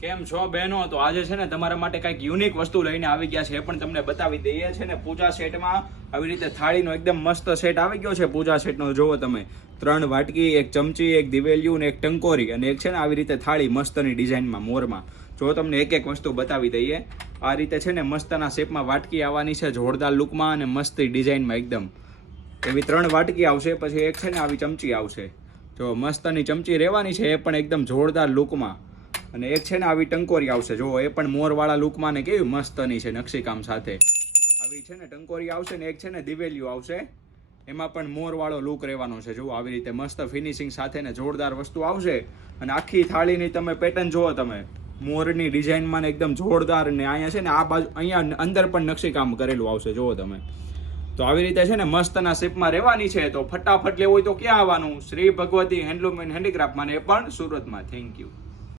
કેમ છો બહેનો? તો આજે છે ને તમારા માટે કંઈક યુનિક વસ્તુ લઈને આવી ગયા છે, એ પણ તમને બતાવી દઈએ છે ને. પૂજા સેટમાં આવી રીતે થાળીનો એકદમ મસ્ત સેટ આવી ગયો છે. પૂજા સેટનો જોવો તમે, 3 વાટકી, 1 ચમચી, 1 દિવેલિયું ને 1 ટંકોરી, અને એક છે ને આવી રીતે થાળી મસ્તની ડિઝાઇનમાં મોરમાં. જો તમને એક એક વસ્તુ બતાવી દઈએ. આ રીતે છે ને મસ્તના શેપમાં વાટકી આવવાની છે, જોરદાર લુકમાં અને મસ્તી ડિઝાઇનમાં એકદમ. એવી 3 વાટકી આવશે, પછી એક છે ને આવી ચમચી આવશે. જો મસ્તની ચમચી રહેવાની છે, એ પણ એકદમ જોરદાર લુકમાં. અને એક છે ને આવી ટંકોરી આવશે, જો એ પણ મોરવાળા લુકમાં ને કેવી મસ્તની છે, નકશીકામ સાથે આવી છે ને ટંકોરી આવશે. ને એક છે ને દિવેલિયું આવશે, એમાં પણ મોરવાળો લુક રહેવાનો છે. જુઓ આવી રીતે મસ્ત ફિનિશિંગ સાથે ને જોરદાર વસ્તુ આવશે. અને આખી થાળીની તમે પેટર્ન જુઓ તમે, મોરની ડિઝાઇનમાં ને એકદમ જોરદાર. ને અહીંયા છે ને આ બાજુ અહીંયા અંદર પણ નકશીકામ કરેલું આવશે, જુઓ તમે. તો આવી રીતે છે ને મસ્તના શેપમાં રહેવાની છે. તો ફટાફટ લેવું હોય તો ક્યાં આવવાનું? શ્રી ભગવતી હેન્ડલૂમ એન્ડ હેન્ડીક્રાફ્ટમાં, ને એ પણ સુરતમાં. Thank you.